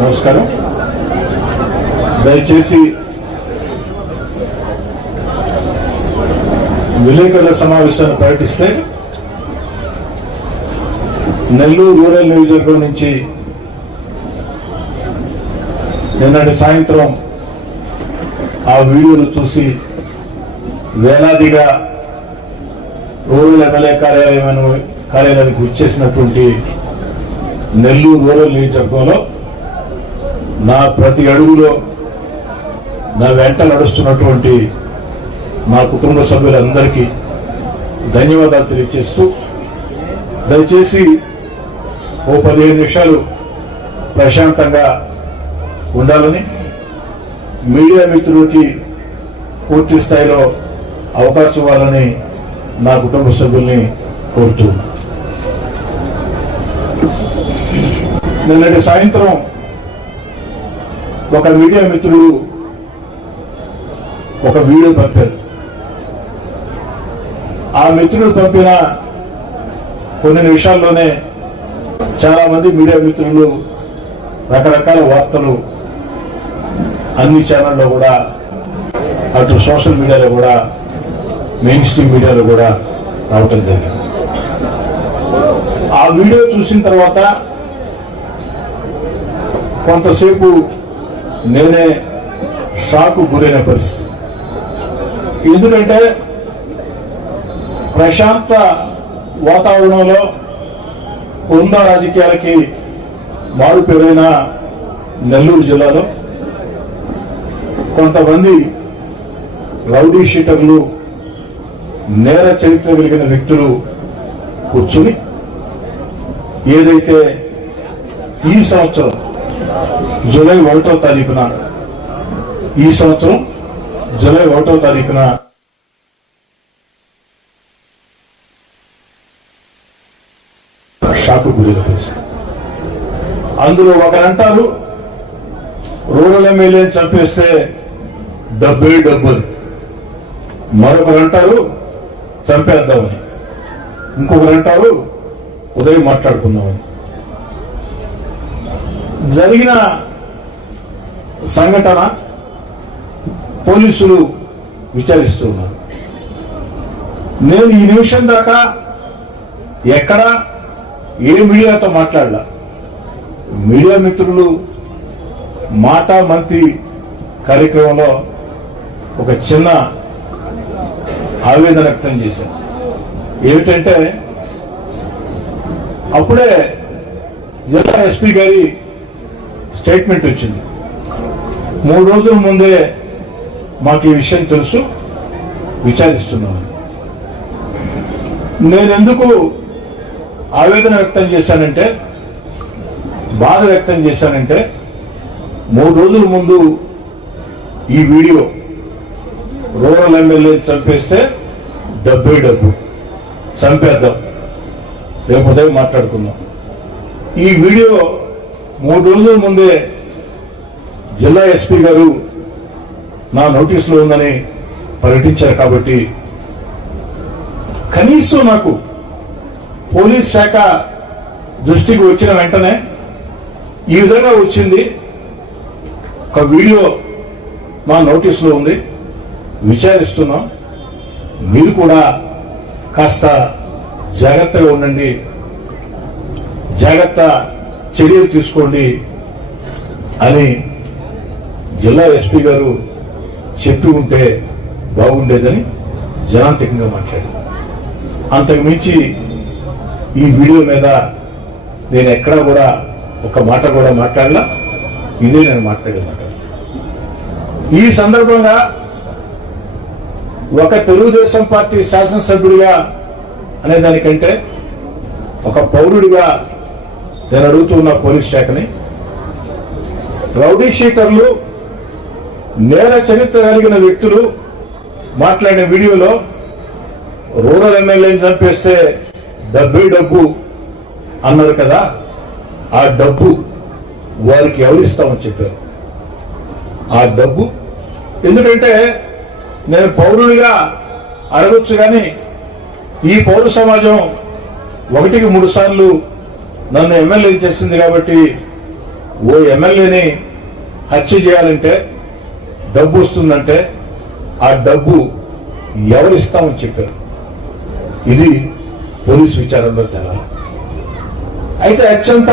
నమస్కారం. దయచేసి విలేకరుల సమావేశాన్ని ప్రకటిస్తే నెల్లూరు రూరల్ నియోజకవర్గం నుంచి నిన్నటి సాయంత్రం ఆ వీడియోలు చూసి వేలాదిగా రూరల్ ఎమ్మెల్యే కార్యాలయం కార్యాలయానికి వచ్చేసినటువంటి నెల్లూరు రూరల్ నియోజకవర్గంలో నా ప్రతి అడుగులో నా వెంట నడుస్తున్నటువంటి మా కుటుంబ సభ్యులందరికీ ధన్యవాదాలు తెలియజేస్తూ దయచేసి ఓ పదిహేను నిమిషాలు ప్రశాంతంగా ఉండాలని మీడియా మిత్రులకి పూర్తి స్థాయిలో అవకాశం ఇవ్వాలని నా కుటుంబ సభ్యుల్ని కోరుతూ నిన్నటి సాయంత్రం ఒక మీడియా మిత్రుడు ఒక వీడియో పంపారు. ఆ మిత్రుడు పంపిన కొన్ని నిమిషాల్లోనే చాలా మంది మీడియా మిత్రులు రకరకాల వార్తలు అన్ని ఛానల్లో కూడా అటు సోషల్ మీడియాలో కూడా మెయిన్ స్ట్రీమ్ మీడియాలో కూడా రావటం జరిగింది. ఆ వీడియో చూసిన తర్వాత కొంతసేపు నేనే షాకు గురైన పరిస్థితి. ఎందుకంటే ప్రశాంత వాతావరణంలో ఉన్న రాజకీయాలకి మారు పేరైన నెల్లూరు జిల్లాలో కొంతమంది రౌడీ షీటర్లు నేర చరిత్ర కలిగిన వ్యక్తులు కూర్చుని ఏదైతే ఈ సంవత్సరం జూలై ఒకటో తారీఖున ఈ సంవత్సరం జూలై ఒకటో తారీఖున షాకు గురైన పరిస్థితి అందులో ఒకరంటారు రూరల్ ఎమ్మెల్యేని చంపేస్తే డబ్బే డబ్బులు మరొకరు అంటారు చంపేద్దామని. ఇంకొకరు అంటారు ఉదయం మాట్లాడుకుందామని. జరిగిన సంఘటన పోలీసులు విచారిస్తున్నారు. నేను ఈ నిమిషం దాకా ఎక్కడ ఏ మీడియాతో మాట్లాడలా. మీడియా మిత్రులు మాటా మంత్రి కార్యక్రమంలో ఒక చిన్న ఆవేదన వ్యక్తం చేశాను ఏమిటంటే అప్పుడే జిల్లా ఎస్పీ గారి స్టేట్మెంట్ వచ్చింది. మూడు రోజుల ముందే మాకు ఈ విషయం తెలుసు. విచారిస్తున్నాను. నేను ఎందుకు ఆవేదన వ్యక్తం చేశానంటే బాధ వ్యక్తం చేశానంటే మూడు రోజుల ముందు ఈ వీడియో రూరల్ ఎమ్మెల్యే చంపేస్తే డబ్బే డబ్బు. చంపేద్దాం. రేపు ఉదయం మాట్లాడుకుందాం. ఈ వీడియో మూడు రోజుల ముందే జిల్లా ఎస్పీ గారు నా నోటీసులో ఉందని ప్రకటించారు కాబట్టి కనీసం నాకు పోలీస్ శాఖ దృష్టికి వచ్చిన వెంటనే ఈ విధంగా వచ్చింది. ఒక వీడియో మా నోటీసులో ఉంది. విచారిస్తున్నాం. మీరు కూడా కాస్త జాగ్రత్తగా ఉండండి. జాగ్రత్త చర్యలు తీసుకోండి అని జిల్లా ఎస్పీ గారు చెప్పి ఉంటే బాగుండేదని జనాంతికంగా మాట్లాడారు. అంతకు మించి ఈ వీడియో మీద నేను ఎక్కడా కూడా ఒక మాట కూడా మాట్లాడలా. ఇదే నేను మాట్లాడే మాట. ఈ సందర్భంగా ఒక తెలుగుదేశం పార్టీ శాసనసభ్యుడిగా అనే దానికంటే ఒక పౌరుడిగా నేను అడుగుతున్న పోలీస్ శాఖని రౌడీ షీటర్లు నేర చరిత్ర కలిగిన వ్యక్తులు మాట్లాడిన వీడియోలో రూరల్ ఎమ్మెల్యేని చంపేస్తే డబ్బే డబ్బు అన్నారు కదా ఆ డబ్బు వారికి ఎవరిస్తామని చెప్పారు? ఆ డబ్బు? ఎందుకంటే నేను పౌరుడిగా అడగొచ్చు కానీ ఈ పౌర సమాజం ఒకటికి మూడు సార్లు నన్ను ఎమ్మెల్యే చేసింది కాబట్టి ఓ ఎమ్మెల్యేని హత్య చేయాలంటే డబ్బు వస్తుందంటే ఆ డబ్బు ఎవరిస్తామని చెప్పారు. ఇది పోలీస్ విచారంలో తెలాలి అయితే అత్యంత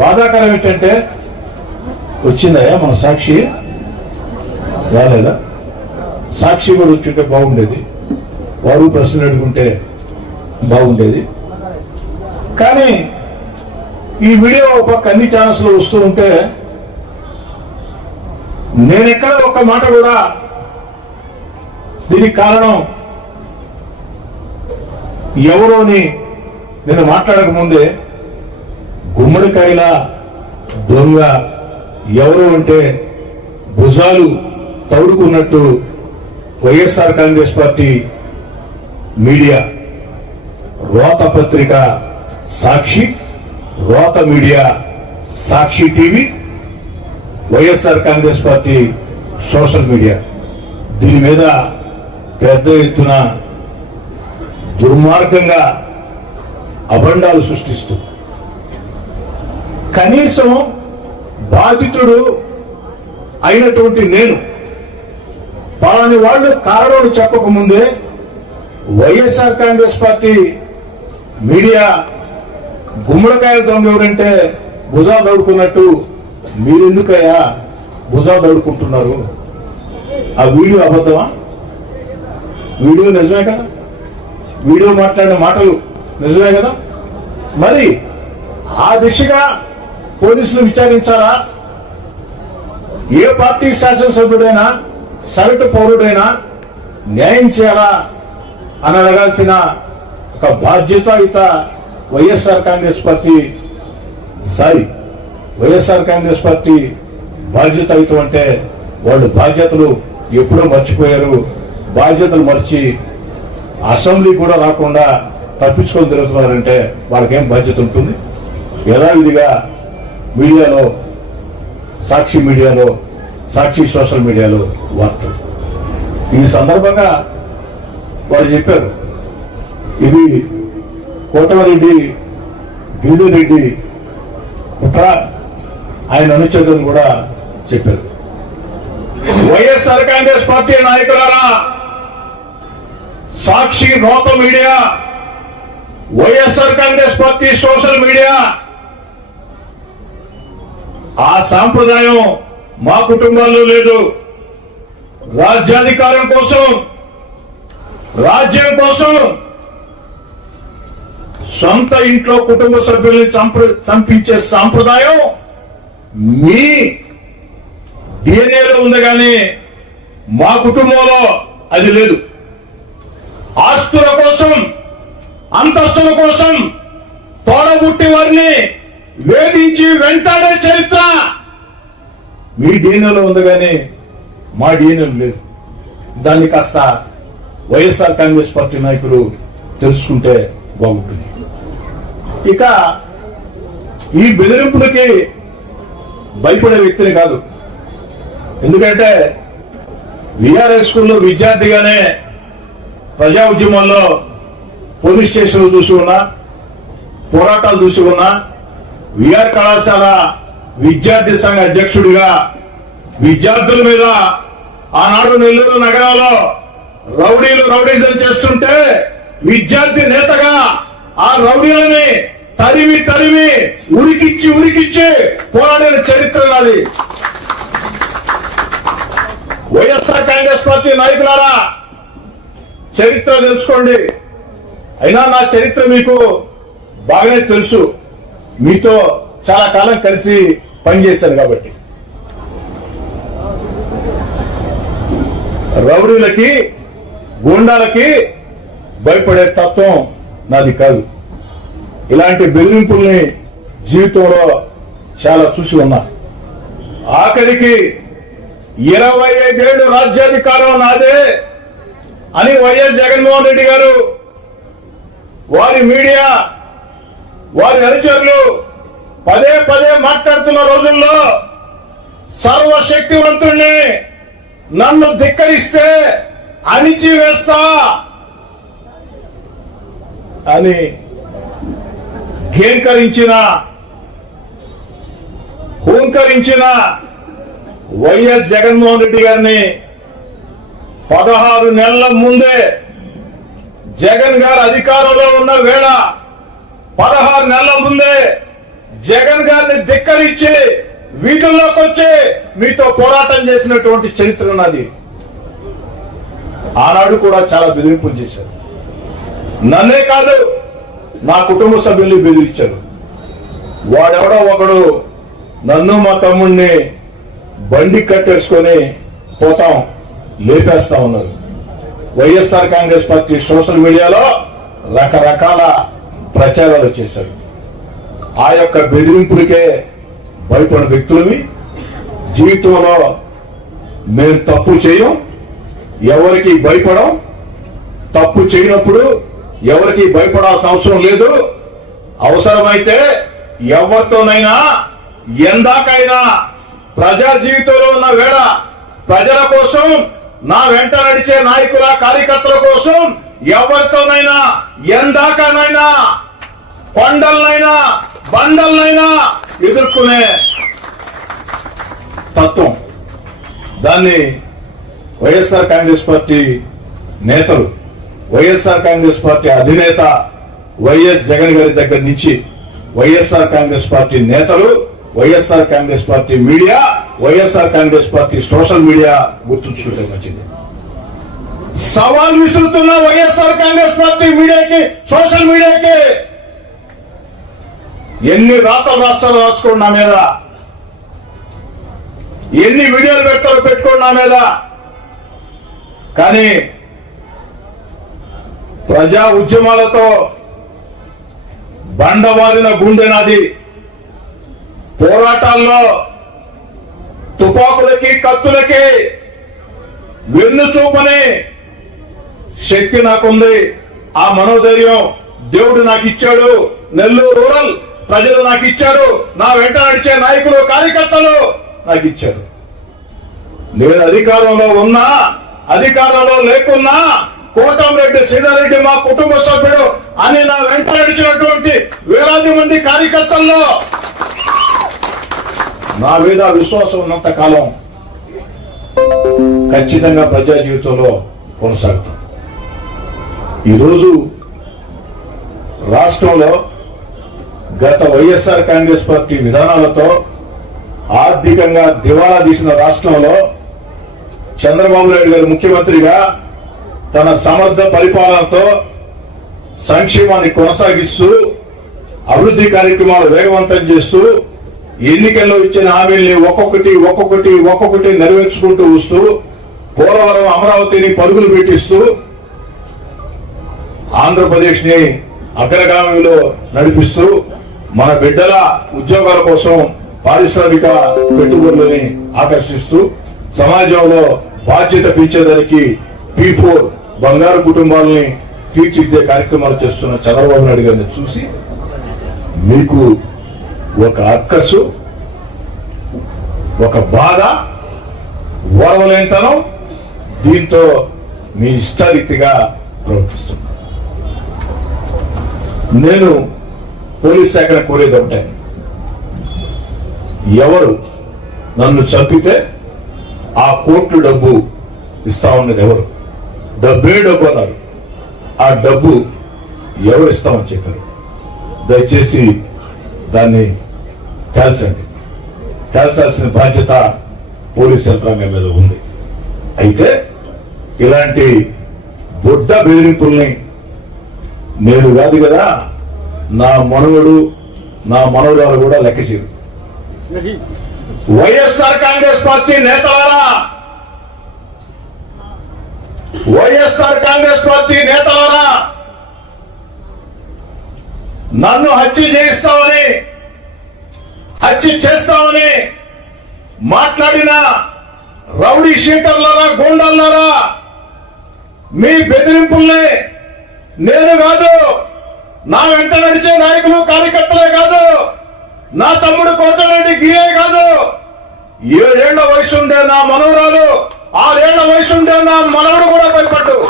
బాధాకరం ఏంటంటే వచ్చిందయ్యా మన సాక్షి? రాలేదా? సాక్షి కూడా వచ్చింటే బాగుండేది. వారు ప్రశ్నలు అడుగుంటే బాగుండేది. కానీ ఈ వీడియో ఒక పక్క అన్ని ఛానల్స్లో వస్తూ ఉంటే నేను ఎక్కడ ఒక మాట కూడా దీనికి కారణం ఎవరో అని నేను మాట్లాడక ముందే గుమ్మడికాయల దొంగ ఎవరు అంటే భుజాలు తౌడుకున్నట్టు వైఎస్ఆర్ కాంగ్రెస్ పార్టీ మీడియా రోత పత్రిక సాక్షి రోత media Sakshi TV YSR Congress party social media. దీని మీద పెద్ద ఎత్తున దుర్మార్గంగా అబండాలు సృష్టిస్తూ కనీసం బాధితుడు అయినటువంటి నేను పలాని వాళ్ళు కారణం చెప్పకముందే వైఎస్ఆర్ కాంగ్రెస్ పార్టీ మీడియా గుమ్మడికాయల దొంగ ఎవరంటే భుజా దౌడుకున్నట్టు మీరెందుకయ్యా భుజా దౌడుకుంటున్నారు ఆ వీడియో అబద్ధమా? వీడియో నిజమే కదా? వీడియో మాట్లాడిన మాటలు నిజమే కదా? మరి ఆ దిశగా పోలీసులు విచారించాలా? ఏ పార్టీ శాసనసభ్యుడైనా సగటు పౌరుడైనా న్యాయం చేయాలా అని అడగాల్సిన ఒక బాధ్యతాయుత YSR Congress party sorry YSR Congress party బాధ్యతాయుతం ఉంటే వాళ్ళు బాధ్యతలు ఎప్పుడో మర్చిపోయారు. బాధ్యతలు మర్చి అసెంబ్లీ కూడా రాకుండా తప్పించుకొని తిరుగుతున్నారంటే వాళ్ళకేం బాధ్యత ఉంటుంది? యథావిధిగా మీడియాలో సాక్షి మీడియాలో సాక్షి సోషల్ మీడియాలో వార్తలు. ఈ సందర్భంగా వాళ్ళు చెప్పారు ఇది కోటమరెడ్డి గిరిధరెడ్డి కుట్ర ఆయన అనుచరులను కూడా చెప్పారు. వైఎస్ఆర్ కాంగ్రెస్ పార్టీ నాయకులారా Sakshi నోత media YSR Congress party social media ఆ సాంప్రదాయం మా కుటుంబాల్లో లేదు. రాజ్యాధికారం కోసం రాజ్యం కోసం సొంత ఇంట్లో కుటుంబ సభ్యుల్ని చంప- చంపించే సాంప్రదాయం మీ డిఎన్ఏలో ఉంది కానీ మా కుటుంబంలో అది లేదు. ఆస్తుల కోసం అంతస్తుల కోసం తోడబుట్టి వారిని వేధించి వెంటాడే చరిత్ర మీ డిఎన్ఏలో ఉంది కానీ మా డిఎన్ఏ లేదు. దాన్ని కాస్త వైఎస్ఆర్ కాంగ్రెస్ పార్టీ నాయకులు తెలుసుకుంటే బాగుంటుంది. ఇక ఈ బెదిరింపులకి భయపడే వ్యక్తిని కాదు. ఎందుకంటే విఆర్ఎస్ స్కూల్లో విద్యార్థిగానే ప్రజా ఉద్యమంలో పోలీస్ స్టేషన్లు చూసి ఉన్నా పోరాటాలు చూసి ఉన్నా విఆర్ కళాశాల విద్యార్థి సంఘ అధ్యక్షుడిగా విద్యార్థుల మీద ఆనాడు నెల్లూరు నగరంలో రౌడీలు రౌడీజం చేస్తుంటే విద్యార్థి నేతగా ఆ రౌడీలని తరిమి తరిమి ఉరికిచ్చి ఉరికిచ్చి పోరాడిన చరిత్ర నాది. వైఎస్ఆర్ కాంగ్రెస్ పార్టీ నాయకులారా చరిత్ర తెలుసుకోండి. అయినా నా చరిత్ర మీకు బాగానే తెలుసు. మీతో చాలా కాలం కలిసి పనిచేశాను కాబట్టి. రౌడీలకి గూండాలకి భయపడే తత్వం నాది కాదు. ఇలాంటి బెదిరింపుల్ని జీవితంలో చాలా చూసి ఉన్నా. ఆఖరికి ఇరవై ఐదేళ్ళు రాజ్యాధికారం నాదే అని వైఎస్ జగన్మోహన్ రెడ్డి గారు వారి మీడియా వారి అనుచరులు పదే పదే మాట్లాడుతున్న రోజుల్లో సర్వశక్తివంతుణ్ణి నన్ను ధిక్కరిస్తే అణిచి వేస్తా అని హేంకరించిన హూంకరించిన వైఎస్ జగన్మోహన్ రెడ్డి గారిని పదహారు నెలల ముందే జగన్ గారు అధికారంలో ఉన్న వేళ పదహారు నెలల ముందే జగన్ గారిని ధిక్కరించి వీధుల్లోకి వచ్చి మీతో పోరాటం చేసినటువంటి చరిత్ర ఉన్నది. ఆనాడు కూడా చాలా బెదిరింపులు చేశారు. నన్నే కాదు నా కుటుంబ సభ్యుల్ని బెదిరించారు. వాడెవడో ఒకడు నన్ను మా తమ్ముడిని బండి కట్టేసుకొని పోతాం లేపేస్తా ఉన్నారు. వైఎస్ఆర్ కాంగ్రెస్ పార్టీ సోషల్ మీడియాలో రకరకాల ప్రచారాలు చేశారు. ఆ యొక్క బెదిరింపులకే భయపడిన వ్యక్తులవి. జీవితంలో మేము తప్పు చేయం ఎవరికి భయపడం తప్పు చేయనప్పుడు ఎవరికి భయపడాల్సిన అవసరం లేదు. అవసరమైతే ఎవరితోనైనా ఎందాకైనా ప్రజా జీవితంలో ఉన్న వేళ ప్రజల కోసం నా వెంట నడిచే నాయకుల కార్యకర్తల కోసం ఎవరితోనైనా ఎందాకనైనా కొండలనైనా బండలనైనా ఎదుర్కొనే తత్వం. దాన్ని వైఎస్ఆర్ కాంగ్రెస్ పార్టీ నేతలు వైఎస్ఆర్ కాంగ్రెస్ పార్టీ అధినేత వైఎస్ జగన్ గారి దగ్గర నుంచి వైఎస్ఆర్ కాంగ్రెస్ పార్టీ నేతలు YSR Congress party media YSR Congress party social media గుర్తుంచుకుంటే వచ్చింది. సవాల్ విసురుతున్న వైఎస్ఆర్ కాంగ్రెస్ పార్టీ మీడియాకి సోషల్ మీడియాకి ఎన్ని రాతలు రాష్ట్రాలు రాసుకోండి నా మీద. ఎన్ని వీడియోలు పెట్టాలో పెట్టుకోండి నా మీద. కానీ ప్రజా ఉద్యమాలతో బండవారిన గుండె నాది. పోరాటాల్లో తుపాకులకి కత్తులకి వెన్ను చూపని శక్తి నాకుంది. ఆ మనోధైర్యం దేవుడు నాకు ఇచ్చాడు నెల్లూరు రూరల్ ప్రజలు నాకు ఇచ్చారు నా వెంట నడిచే నాయకులు కార్యకర్తలు నాకు ఇచ్చారు నేను అధికారంలో ఉన్నా అధికారంలో లేకున్నా కోటంరెడ్డి సీనారెడ్డి మా కుటుంబ సభ్యుడు అని నా వెంట నడిచినటువంటి వేలాది మంది కార్యకర్తల్లో నా మీద విశ్వాసం ఉన్నంత కాలం ఖచ్చితంగా ప్రజా జీవితంలో కొనసాగుతాం. ఈరోజు రాష్ట్రంలో గత వైఎస్ఆర్ కాంగ్రెస్ పార్టీ విధానాలతో ఆర్థికంగా దివాలా తీసిన రాష్ట్రంలో చంద్రబాబు నాయుడు గారు ముఖ్యమంత్రిగా తన సమర్థ పరిపాలనతో సంక్షేమాన్ని కొనసాగిస్తూ అభివృద్ధి కార్యక్రమాలు వేగవంతం చేస్తూ ఎన్నికల్లో ఇచ్చిన హామీల్ని ఒక్కొక్కటి ఒక్కొక్కటి ఒక్కొక్కటి నెరవేర్చుకుంటూ వస్తూ పోలవరం అమరావతిని పరుగులు పెట్టిస్తూ ఆంధ్రప్రదేశ్ని అగ్రగామిలో నడిపిస్తూ మన బిడ్డల ఉద్యోగాల కోసం పారిశ్రామిక పెట్టుబడులని ఆకర్షిస్తూ సమాజంలో బాధ్యత పెంచేదానికి పీ ఫోర్ బంగారు కుటుంబాలని తీర్చిదిద్దే కార్యక్రమాలు చేస్తున్న చంద్రబాబు నాయుడు గారిని చూసి మీకు ఒక అక్కసు ఒక బాధ ఓరవలేంతనం దీంతో మీ ఇష్టారీతిగా ప్రవర్తిస్తున్నారు నేను పోలీస్ శాఖను కోరేది ఒకటే. ఎవరు నన్ను చంపితే ఆ కోర్టు డబ్బు ఇస్తా ఉన్నది ఎవరు? డబ్బే డబ్బు అన్నారు ఆ డబ్బు ఎవరు ఇస్తామని చెప్పారు. దయచేసి దాన్ని తేల్చండి. తేల్చాల్సిన బాధ్యత పోలీస్ యంత్రాంగం మీద ఉంది. అయితే ఇలాంటి బుడ్డ బెదిరింపుల్ని నేను కాదు కదా నా మనవడు నా మనవరాలు కూడా లెక్క చేయరు. వైఎస్ఆర్ కాంగ్రెస్ పార్టీ నేతలారా! వైఎస్ఆర్ కాంగ్రెస్ పార్టీ నేతలారా నన్ను హత్య చేయిస్తామని హత్య చేస్తామని మాట్లాడిన రౌడీ షీటర్లరా గూండాలరా మీ బెదిరింపుల్ని నేను కాదు నా వెంట నడిచే నాయకులు కార్యకర్తలే కాదు నా తమ్ముడు కోటరెడ్డి గీయే కాదు ఏడేళ్ళ వయసు ఉండే నా మనవరాలు ఆరేళ్ళ వయసు ఉండే నా మనవడు కూడా భయపడ్డు.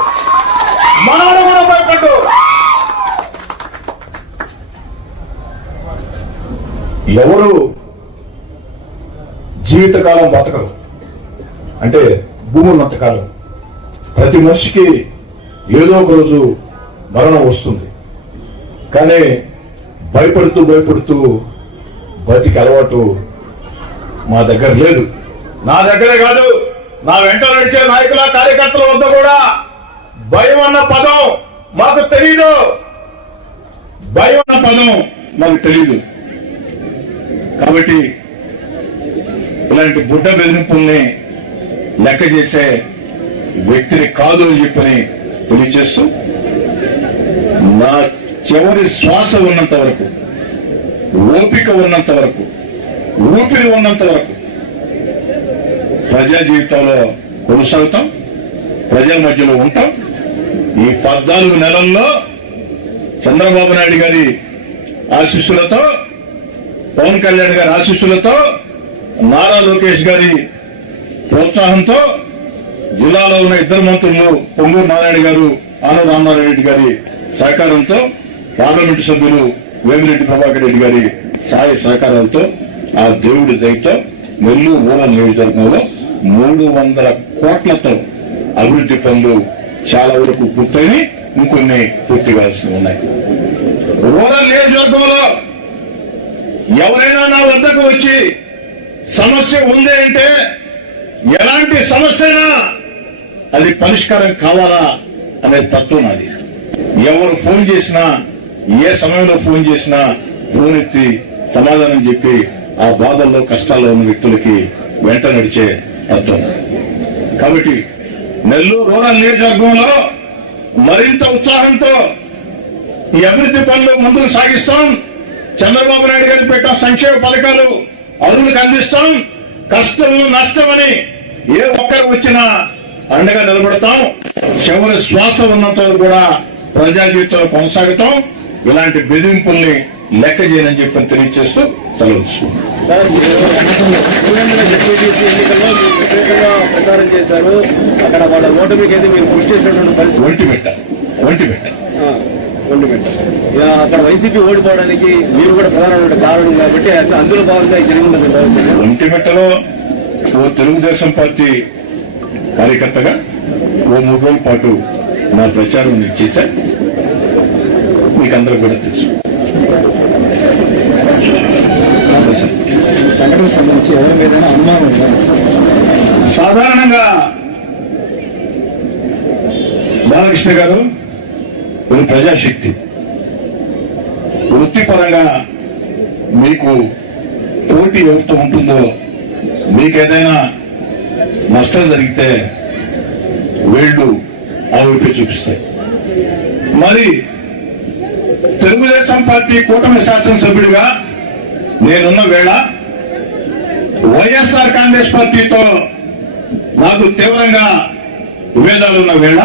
మనవడు కూడా భయపడ్డు. ఎవరు జీవితకాలం బతకరు? అంటే భూమి ఉన్నంతకాలం ప్రతి మనిషికి ఏదో ఒక రోజు మరణం వస్తుంది. కానీ భయపడుతూ భయపడుతూ బతికి అలవాటు మా దగ్గర లేదు. నా దగ్గరే కాదు. నా వెంట నడిచే నాయకుల కార్యకర్తల వద్ద కూడా భయం అన్న పదం మాకు తెలియదు భయం అన్న పదం మాకు తెలియదు కాబట్టి ఇలాంటి బుడ్డ బెదిరింపుల్ని లెక్క చేసే వ్యక్తిని కాదు అని చెప్పని తెలియచేస్తూ నా చివరి శ్వాస ఉన్నంత వరకు ఓపిక ఉన్నంత వరకు ఊపిరి ఉన్నంత వరకు. ప్రజా జీవితంలో కొనసాగుతాం ప్రజల మధ్యలో ఉంటాం. ఈ పద్నాలుగు నెలల్లో చంద్రబాబు నాయుడు గారి ఆశీస్సులతో పవన్ కళ్యాణ్ గారి ఆశీస్సులతో నారా లోకేష్ గారి ప్రోత్సాహంతో జిల్లాలో ఉన్న ఇద్దరు మంత్రులు పొంగూరు నారాయణ గారు ఆనవ రామారెడ్డి గారి సహకారంతో పార్లమెంటు సభ్యులు వేమిరెడ్డి ప్రభాకర్ రెడ్డి గారి సహాయ సహకారాలతో ఆ దేవుడి దయతో నెల్లూరు రూరల్ నియోజకవర్గంలో మూడు వందల కోట్లతో అభివృద్ధి పనులు చాలా వరకు పూర్తయి ఇంకొన్ని పూర్తి కావాల్సి ఉన్నాయి. రూరల్ నియోజకవర్గంలో ఎవరైనా నా వద్దకు వచ్చి సమస్య ఉంది అంటే ఎలాంటి సమస్య అది పరిష్కారం కావాలా అనే తత్వం నాది. ఎవరు ఫోన్ చేసినా ఏ సమయంలో ఫోన్ చేసినా ఫోన్ ఎత్తి సమాధానం చెప్పి ఆ బాధల్లో కష్టాల్లో ఉన్న వ్యక్తులకి వెంట నడిచే అర్థం. కాబట్టి నెల్లూరు రూరల్ నియోజకవర్గంలో మరింత ఉత్సాహంతో ఈ అభివృద్ధి పనులు ముందుకు సాగిస్తాం. చంద్రబాబు నాయుడు గారు పెట్టిన సంక్షేమ పథకాలు అరువులకు అందిస్తాం. కష్టంలో నష్టమని ఏ ఒక్కరు వచ్చినా అండగా నిలబడతాం. చివరి శ్వాస ఉన్నంత కూడా ప్రజా జీవితంలో కొనసాగుతాం. ఇలాంటి బెదిరింపుల్ని లెక్క చేయనని చెప్పి తెలియజేస్తూ సెలవు ప్రచారం చేశారు. అక్కడ వాళ్ళ ఓటమికి అయితే మీరు కృషి చేసినటువంటి పరిస్థితి ఒంటి పెట్ట ఒంటి పెట్ట. పెట్ట. అక్కడ వైసీపీ ఓడిపోవడానికి మీరు కూడా ప్రధానమైన కారణం కాబట్టి అందులో భాగంగా జరిగిందని ఒంటి పెట్టలో ఓ తెలుగుదేశం పార్టీ కార్యకర్తగా ఓ మూడు రోజుల పాటు నా ప్రచారం నేను చేశా. మీకు అందరూ కూడా తెలుసు సార్. సంఘటన సంబంధించి ఎవరి మీద అనుమానం సాధారణంగా బాలకృష్ణ గారు ఒక ప్రజాశక్తి. వృత్తిపరంగా మీకు పోటీ ఎవరితో ఉంటుందో మీకు ఏదైనా నష్టం జరిగితే వీళ్ళు ఆ చూపిస్తాయి. మరి తెలుగుదేశం పార్టీ కూటమి శాసనసభ్యుడిగా నేనున్న వేళ వైఎస్ఆర్ కాంగ్రెస్ పార్టీతో నాకు తీవ్రంగా విభేదాలు ఉన్న వేళ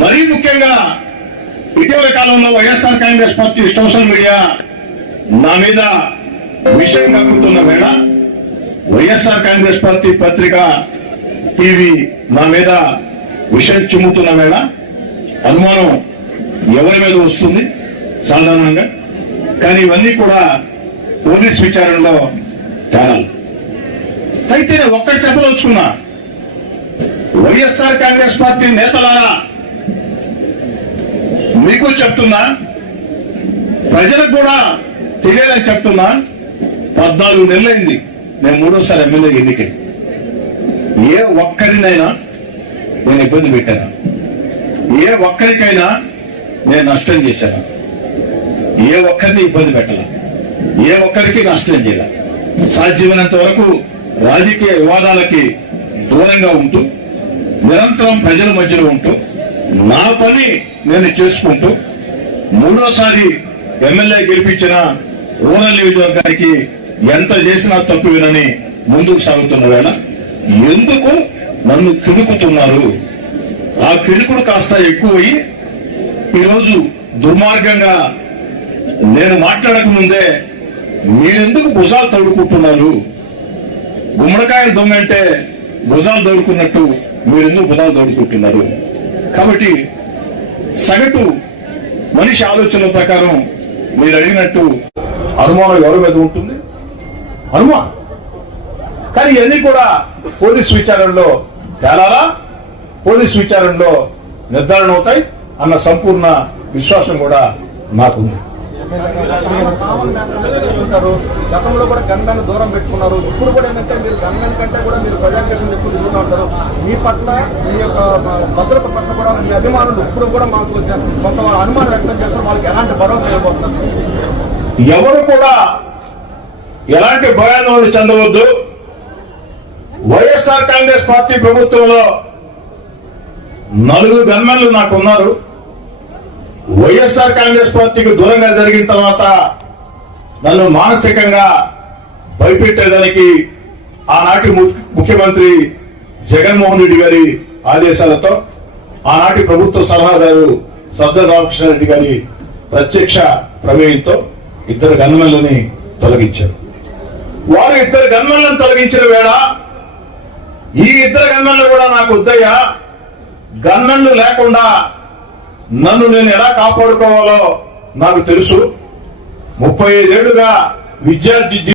మరీ ముఖ్యంగా ఇటీవల కాలంలో YSR Congress party social media నా మీద విషయం కక్కుతున్న వేళ వైఎస్ఆర్ కాంగ్రెస్ పార్టీ పత్రిక టీవీ నా మీద విషయం చిమ్ముతున్న వేళ అనుమానం ఎవరి మీద వస్తుంది సాధారణంగా? కానీ ఇవన్నీ కూడా పోలీస్ విచారణలో దానం అయితే నేను ఒక్కటి చెప్పదలుచుకున్నా వైఎస్ఆర్ కాంగ్రెస్ పార్టీ నేతలారా మీకు చెప్తున్నా ప్రజలకు కూడా తెలియాలని చెప్తున్నా పద్నాలుగు నెలలైంది నేను మూడోసారి ఎమ్మెల్యే ఎన్నికై. ఏ ఒక్కరినైనా నేను ఇబ్బంది పెట్టాను. ఏ ఒక్కరికైనా నేను నష్టం చేశాను. ఏ ఒక్కరిని ఇబ్బంది పెట్టాల. ఏ ఒక్కరికి నష్టం చేయాలి. సాధ్యమైనంత వరకు రాజకీయ వివాదాలకి దూరంగా ఉంటూ నిరంతరం ప్రజల మధ్యలో ఉంటూ నా పని నేను చేసుకుంటూ మూడోసారి ఎమ్మెల్యే గెలిపించిన రూరల్ నియోజకవర్గానికి ఎంత చేసినా తక్కువేనని ముందుకు సాగుతున్న వేళ ఎందుకు నన్ను కిడుకుతున్నారు ఆ కిడుకుడు కాస్త ఎక్కువయ్యి ఈరోజు దుర్మార్గంగా నేను మాట్లాడక ముందే మీరెందుకు భుజాలు తడుకుంటున్నారు గుమ్మడికాయలు దొమ్మంటే భుజాలు తడుకున్నట్టు మీరెందుకు భుజాలు తడుకుంటున్నారు కాబట్టి సగటు మనిషి ఆలోచన ప్రకారం మీరు అడిగినట్టు అనుమానం ఎవరి మీద ఉంటుంది? అనుమానం కానీ ఇవన్నీ కూడా పోలీస్ విచారణలో తేలాలా? పోలీస్ విచారణలో నిర్ధారణ అవుతాయి అన్న సంపూర్ణ విశ్వాసం కూడా నాకుంది. ఉంటారు గతంలో కూడా గన్మెన్ దూరం పెట్టుకున్నారు. ఇప్పుడు కూడా ఏంటంటే మీరు గన్మెన్ కంటే కూడా మీరు ప్రజాక్షేత్రం ఎక్కువ తిరుగుతూ ఉంటారు. మీ పట్ల మీ యొక్క భద్రత పట్ల కూడా మీ అభిమానులు ఇప్పుడు కూడా మాకు కొంత అనుమానం వ్యక్తం చేస్తారు. వాళ్ళకి ఎలాంటి భరోసా ఇవ్వబోతున్నారు ఎవరు కూడా ఎలాంటి భయాందోళన చెందవద్దు. వైఎస్ఆర్ కాంగ్రెస్ పార్టీ ప్రభుత్వంలో నలుగురు గన్మెన్లు నాకు ఉన్నారు వైఎస్ఆర్ కాంగ్రెస్ పార్టీకి దూరంగా జరిగిన తర్వాత నన్ను మానసికంగా భయపెట్టేదానికి ఆనాటి ము- ముఖ్యమంత్రి జగన్మోహన్ రెడ్డి గారి ఆదేశాలతో ఆనాటి ప్రభుత్వ సలహాదారు సజ్జల రామకృష్ణారెడ్డి గారి ప్రత్యక్ష ప్రమేయంతో ఇద్దరు గన్మెన్లని తొలగించారు. వారు ఇద్దరు గన్మెన్లను తొలగించిన వేళ ఈ ఇద్దరు గన్మెన్లు కూడా నాకు వద్దయ్యా. గన్మెన్లు లేకుండా నన్ను నేను ఎలా కాపాడుకోవాలో నాకు తెలుసు. ముప్పై ఐదేళ్ళుగా విద్యార్థి